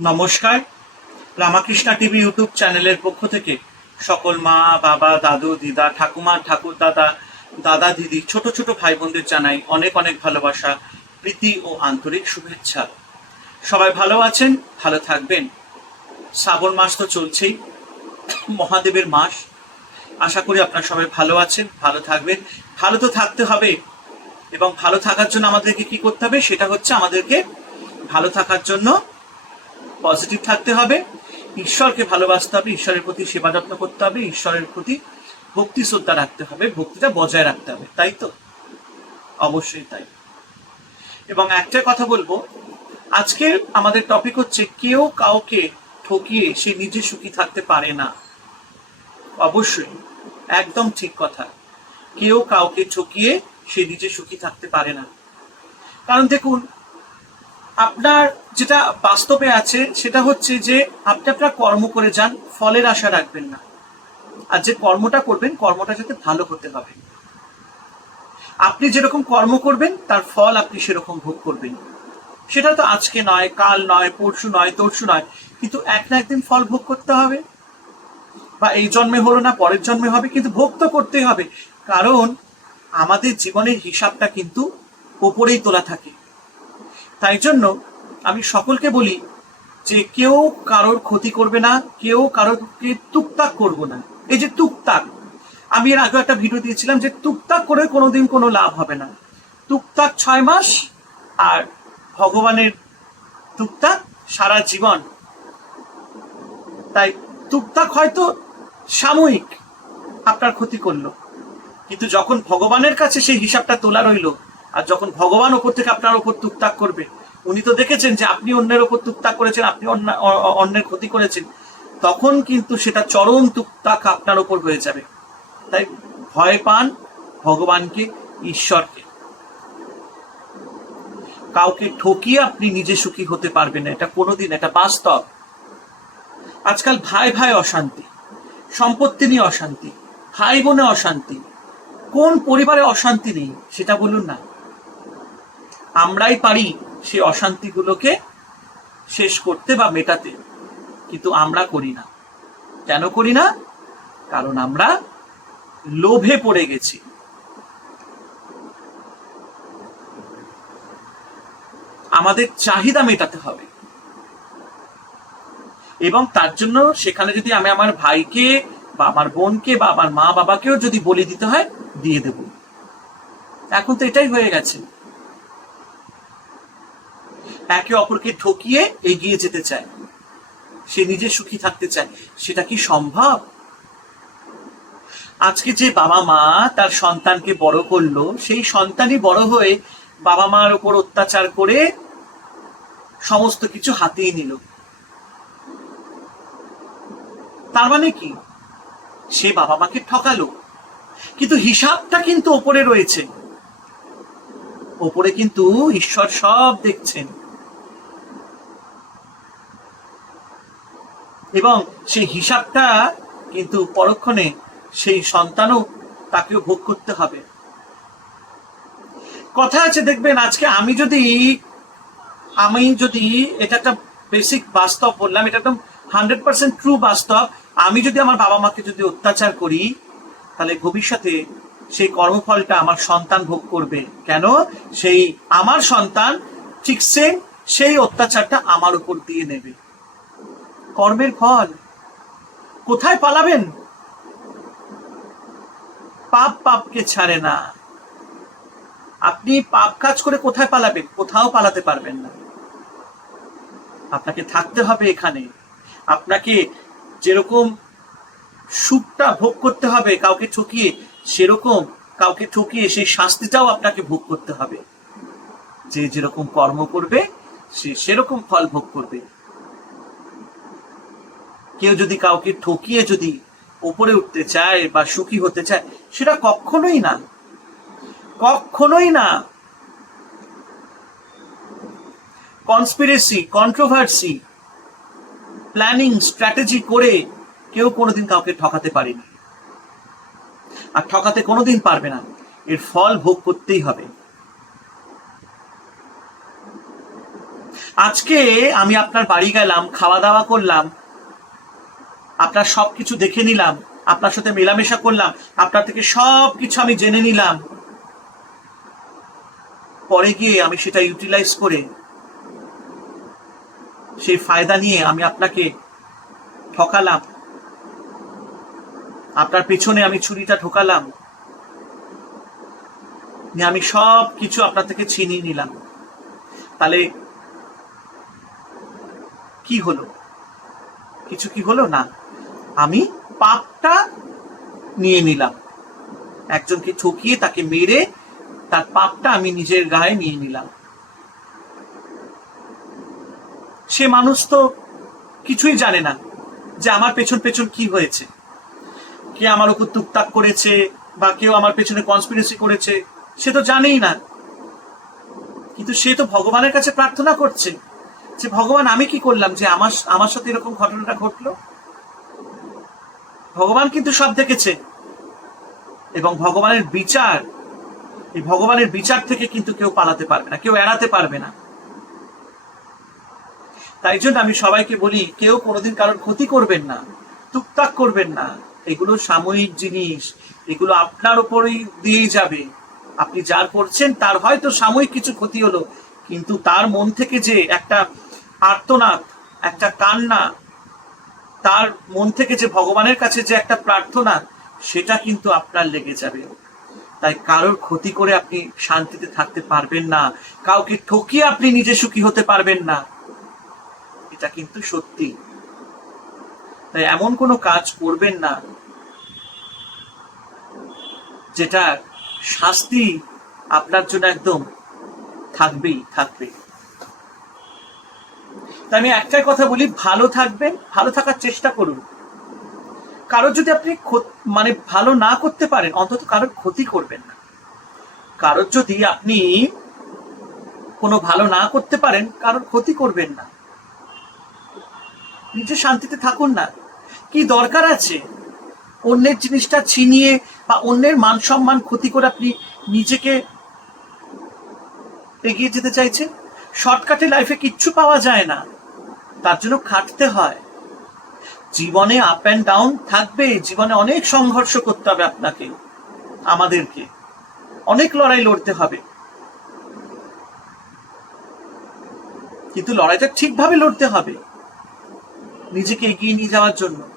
নমস্কার। Ramakrishna TV YouTube চ্যানেলের পক্ষ থেকে সকল মা, বাবা, দাদু, দিদা, ঠাকুমা, ঠাকুর দাদা দাদা, দিদি, ছোট ছোট ভাই বোনদের জানাই অনেক অনেক ভালোবাসা, প্রীতি ও আন্তরিক শুভেচ্ছা। সবাই ভালো আছেন? ভালো থাকবেন। শ্রাবণ মাস তো চলছেই। মহাদেবের মাস। আশা করি আপনারা সবাই ভালো আছেন, ভালো থাকবেন। ভালো তো থাকতে হবে এবং ভালো থাকার জন্য আমাদেরকে কি করতে হবে? সেটা হচ্ছে আমাদেরকে ভালো থাকার জন্য পজিটিভ থাকতে হবে। ঈশ্বরকে ভালোবাসতে হবে, ঈশ্বরের প্রতি সেবা যত্ন করতে হবে, ঈশ্বরের প্রতি ভক্তি, শ্রদ্ধা রাখতে হবে, ভক্তিটা বজায় রাখতে হবে, তাই তো? অবশ্যই তাই। এবং একটা কথা বলব আজকের আমাদের টপিক হচ্ছে কেউ কাউকে ঠকিয়ে সে নিজে সুখী থাকতে পারে না। অবশ্যই, একদম ঠিক কথা। কেউ কাউকে ঠকিয়ে সে নিজে সুখী থাকতে পারে না। কারণ দেখুন আপনার যেটা বাস্তবে আছে, সেটা হচ্ছে যে আপনি আপনার কর্ম করে যান, ফলের আশা রাখবেন না। আর যে কর্মটা করবেন, কর্মটা যাতে ভালো হতে হবে আপনি যেরকম কর্ম করবেন, তার ফল আপনি সেরকম ভোগ করবেন। সেটা তো আজকে নয়, কাল নয়, পরশু নয় তরশু নয়, কিন্তু এক না একদিন ফল ভোগ করতে হবে। বা এই জন্মে হলো না, পরের জন্মে হবে, কিন্তু ভোগ তো করতেই হবে। কারণ আমাদের জীবনের হিসাবটা কিন্তু ওপরেই তোলা থাকে। তাই জন্য আমি সকলকে বলি যে কেউ কারোর ক্ষতি করবে না, কেউ কারোরকে টুকটাক করব না। এই যে টুকটাক আমি এর আগে একটা ভিডিও দিয়েছিলাম যে টুকটাক করে কোনোদিন কোনো লাভ হবে না। টুকটাক ছয় মাস আর ভগবানের টুকটাক সারা জীবন। তাই টুকটাক হয়তো সাময়িক আপনার ক্ষতি করল, কিন্তু যখন ভগবানের কাছে সেই হিসাবটা তোলা রইল আর যখন ভগবান ওপর থেকে আপনার ওপর টুকটাক করবে, উনি তো দেখেছেন যে আপনি অন্যের ওপর টুকটাক করেছেন, আপনি অন্যের ক্ষতি করেছেন, তখন কিন্তু সেটা চরম টুকটাক আপনার ওপর হয়ে যাবে। তাই ভয় পান ভগবানকে, ঈশ্বরকে। কাউকে ঠকিয়ে আপনি নিজে সুখী হতে পারবেন না, এটা কোনোদিন, এটা বাস্তব। আজকাল ভাই ভাই অশান্তি, সম্পত্তি নিয়ে অশান্তি, ভাই বোনে অশান্তি, কোন পরিবারে অশান্তি নেই, সেটা বলুন না। আমরাই পারি সেই অশান্তিগুলোকে শেষ করতে বা মেটাতে। কিন্তু আমরা করি না। কেন করি না? কারণ আমরা লোভে পড়ে গেছি। আমাদের চাহিদা মেটাতে হবে। এবং তার জন্য সেখানে যদি আমি আমার ভাইকে বা আমার বোনকে বা আমার মা বাবাকেও যদি বলি দিতে হয়, দিয়ে দেব। এখন তো এটাই হয়ে গেছে। একে অপরকে ঠকিয়ে এগিয়ে যেতে চায়। সে নিজে সুখী থাকতে চায়। সেটা কি সম্ভব? আজকে যে বাবা মা তার সন্তানকে বড় করল, সেই সন্তানই বড় হয়ে বাবা মার উপর অত্যাচার করে সমস্ত কিছু হাতিয়ে নিল। তার মানে কি? সে বাবা মাকে ঠকালো। কিন্তু হিসাবটা কিন্তু ওপরে রয়েছে। ওপরে কিন্তু ঈশ্বর সব দেখছেন। এবং সেই হিসাবটা কিন্তু পরক্ষণে সেই সন্তানও তাকেও ভোগ করতে হবে। কথা আছে দেখবেন, আজকে আমি যদি আমি যদি এটা একটা বেসিক বাস্তব বললাম, এটা একদম হান্ড্রেড পার্সেন্ট ট্রু বাস্তব, আমি যদি আমার বাবা মাকে যদি অত্যাচার করি, তাহলে ভবিষ্যতে সেই কর্মফলটা আমার সন্তান ভোগ করবে। কেন? সেই আমার সন্তান ঠিক সেম সেই অত্যাচারটা আমার উপর দিয়ে নেবে। কর্মের ফল। কোথায় পালাবেন? পাপ পাপকে ছাড়ে না। আপনি পাপ কাজ করে কোথায় পালাবেন? কোথাও পালাতে পারবেন না। আপনাকে থাকতে হবে এখানে। আপনাকে যেরকম সুখটা ভোগ করতে হবে, কাউকে ঠকিয়ে, সেরকম কাউকে ঠকিয়ে সেই শাস্তিটাও আপনাকে ভোগ করতে হবে। যে যেরকম কর্ম করবে, সে সেরকম ফল ভোগ করবে। কেউ যদি কাউকে ঠকিয়ে যদি উপরে উঠতে চায় বা সুখী হতে চায়, সেটা কখনোই না। কখনোই না। কনস্পিরেসি কন্ট্রোভার্সি প্ল্যানিং স্ট্র্যাটেজি করে কেউ কোনোদিন কাউকে ঠকাতে পারেনি। আর ঠকাতে কোনোদিন পারবে না। এর ফল ভোগ করতেই হবে। আজকে আমি আপনার বাড়ি গেলাম, খাওয়া দাওয়া করলাম আপনার সব কিছু দেখে নিলাম, আপনার সাথে মেলামেশা করলাম, আপনার থেকে সব কিছু আমি জেনে নিলাম। পরে গিয়ে আমি সেটা ইউটিলাইজ করে সেই ফায়দা নিয়ে আমি আপনাকে ঠকালাম। আপনার পেছনে আমি ছুরিটা ঢোকালাম নিয়ে আমি সব কিছু আপনার থেকে ছিনিয়ে নিলাম। তাহলে কি হলো? কিছু কি হলো না? আমি পাপটা নিয়ে নিলাম। একজনকে ঠকিয়ে তাকে মেরে তার পাপটা আমি নিজের গায়ে নিয়ে নিলাম। সে মানুষ তো কিছুই জানে না যে আমার পেছন পেছন কি হয়েছে। কে আমার উপর টুকটাক করেছে বা কেউ আমার পেছনে কনস্পিরেসি করেছে, সে তো জানেই না। কিন্তু সে তো ভগবানের কাছে প্রার্থনা করছে যে, ভগবান, আমি কি করলাম যে আমার আমার সাথে এরকম ঘটনাটা ঘটলো? ভগবান কিন্তু সব দেখেছে। এবং ভগবানের বিচার, এই ভগবানের বিচার থেকে কিন্তু কেউ পালাতে পারবে না, কেউ এড়াতে পারবে না। তাই জন্য আমি সবাইকে বলি, কেউ কোনোদিন কারোর ক্ষতি করবেন না, টুকটাক করবেন না। এগুলো সাময়িক জিনিস, এগুলো আপনার উপরেই দিয়েই যাবে। আপনি যার করছেন, তার হয়তো সাময়িক কিছু ক্ষতি হলো, কিন্তু তার মন থেকে যে একটা আর্তনাদ, একটা কান্না তার মন থেকে যে ভগবানের কাছে যে একটা প্রার্থনা, সেটা কিন্তু আপনার লেগে যাবে। তাই কারোর ক্ষতি করে আপনি শান্তিতে থাকতে পারবেন না। কাউকে ঠকিয়ে আপনি নিজে সুখী হতে পারবেন না। এটা কিন্তু সত্যি। তাই এমন কোনো কাজ করবেন না যেটা শাস্তি আপনার জন্য একদম থাকবেই থাকবে তাই আমি একটাই কথা বলি, ভালো থাকবেন, ভালো থাকার চেষ্টা করুন। কারোর যদি আপনি মানে ভালো না করতে পারেন, অন্তত কারোর ক্ষতি করবেন না। কারোর যদি আপনি কোনো ভালো না করতে পারেন, কারোর ক্ষতি করবেন না। নিজে শান্তিতে থাকুন না। কি দরকার আছে? অন্যের জিনিসটা ছিনিয়ে বা অন্যের মান সম্মান ক্ষতি করে আপনি নিজেকে এগিয়ে যেতে চাইছেন? শর্টকাটে লাইফে কিচ্ছু পাওয়া যায় না। তার জন্য খাটতে হয়। জীবনে আপ অ্যান্ড ডাউন থাকবে, জীবনে অনেক সংঘর্ষ করতে হবে আপনাকে, আমাদেরকে। অনেক লড়াই লড়তে হবে। কিন্তু লড়াইটা ঠিকভাবে লড়তে হবে। নিজেকে এগিয়ে নিয়ে যাওয়ার জন্য।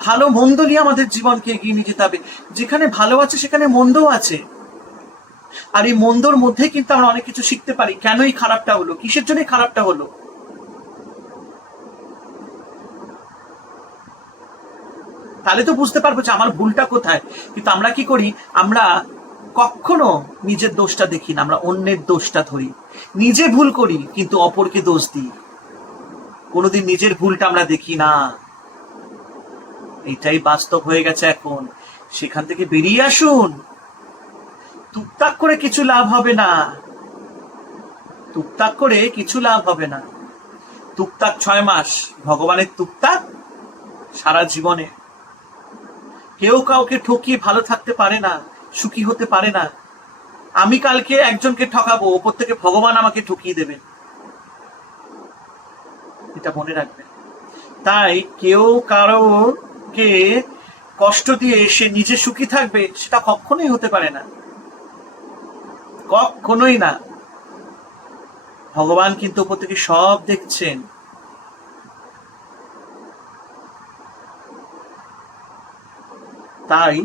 ভালো মন্দ নিয়ে আমাদের জীবনকে এগিয়ে নিয়ে যেতে হবে। যেখানে ভালো আছে, সেখানে মন্দও আছে। আর এই মন্দর মধ্যে কিন্তু আমরা অনেক কিছু শিখতে পারি। কেন এই খারাপটা হলো? কিসের জন্য খারাপটা হলো? তাহলে তো বুঝতে পারব যে আমার ভুলটা কোথায়। কিন্তু আমরা কি করি? আমরা কখনো নিজের দোষটা দেখি না, আমরা অন্যের দোষটা ধরি। নিজে ভুল করি, কিন্তু অপরকে দোষ দিই। কোনোদিন নিজের ভুলটা আমরা দেখি না। এটাই বাস্তব হয়ে গেছে এখন। সেখান থেকে বেরিয়ে আসুন। টুকটাক করে কিছু লাভ হবে না। টুকটাক করে কিছু লাভ হবে না। টুকটাক ছয় মাস, ভগবানের টুকটাক সারা জীবনে। কেউ কাউকে ঠকিয়ে ভালো থাকতে পারে না, সুখী হতে পারে না। আমি কালকে একজনকে ঠকাবো, ওপর থেকে ভগবান আমাকে ঠকিয়ে দেবেন এটা মনে রাখবেন। তাই কেউ কারোকে কষ্ট দিয়ে সে নিজে সুখী থাকবে, সেটা কখনোই হতে পারে না। কখনোই না। ভগবান কিন্তু ওপর থেকে সব দেখছেন। তাই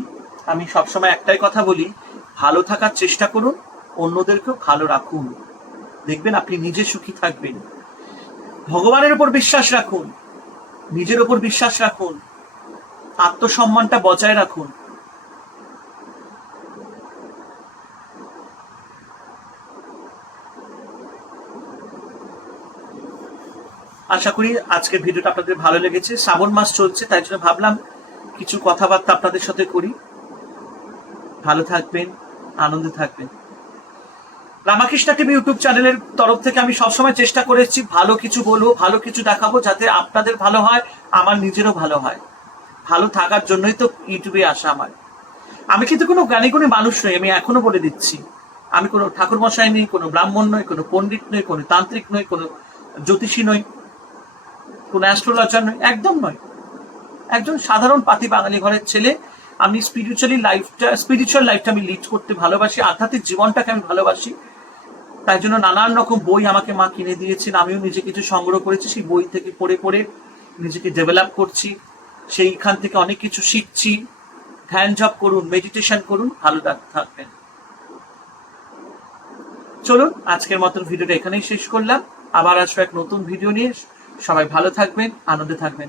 আমি সবসময় একটাই কথা বলি, ভালো থাকার চেষ্টা করুন, অন্যদেরকেও ভালো রাখুন। দেখবেন আপনি নিজে সুখী থাকবেন। ভগবানের উপর বিশ্বাস রাখুন, নিজের উপর বিশ্বাস রাখুন, আত্মসম্মানটা বজায় রাখুন। আশা করি আজকের ভিডিওটা আপনাদের ভালো লেগেছে। শ্রাবণ মাস চলছে, তাই জন্য ভাবলাম কিছু কথাবার্তা আপনাদের সাথে করি। ভালো থাকবেন, আনন্দে থাকবেন। রামাকৃষ্ণ টিভি ইউটিউব চ্যানেলের তরফ থেকে আমি সবসময় চেষ্টা করেছি ভালো কিছু বলব, ভালো কিছু দেখাবো যাতে আপনাদের ভালো হয়, আমার নিজেরও ভালো হয়। ভালো থাকার জন্যই তো ইউটিউবে আসা আমার। আমি কিন্তু কোনো জ্ঞানী কোনো মানুষ নই, আমি এখনও বলে দিচ্ছি। আমি কোনো ঠাকুর মশাই নেই, কোনো ব্রাহ্মণ নই, কোনো পণ্ডিত নই, কোনো তান্ত্রিক নই, কোনো জ্যোতিষী নই, কোনো অ্যাস্ট্রোলজার নয় একদম নয় একজন সাধারণ পাতি বাঙালি ঘরের ছেলে। আমি স্পিরিচুয়ালি লাইফটা স্পিরিচুয়াল লাইফটা আমি লিড করতে ভালোবাসি, আধ্যাত্মিক জীবনটাকে আমি ভালোবাসি। তাই জন্য নানান রকম বই আমাকে মা কিনে দিয়েছেন, আমিও নিজে কিছু সংগ্রহ করেছি, সেই বই থেকে পড়ে পড়ে নিজেকে ডেভেলপ করছি। সেইখান থেকে অনেক কিছু শিখছি। ধ্যান জপ করুন মেডিটেশন করুন, ভালো থাকবেন। চলুন, আজকের মতন ভিডিওটা এখানেই শেষ করলাম। আবার আসব এক নতুন ভিডিও নিয়ে। সবাই ভালো থাকবেন, আনন্দে থাকবেন।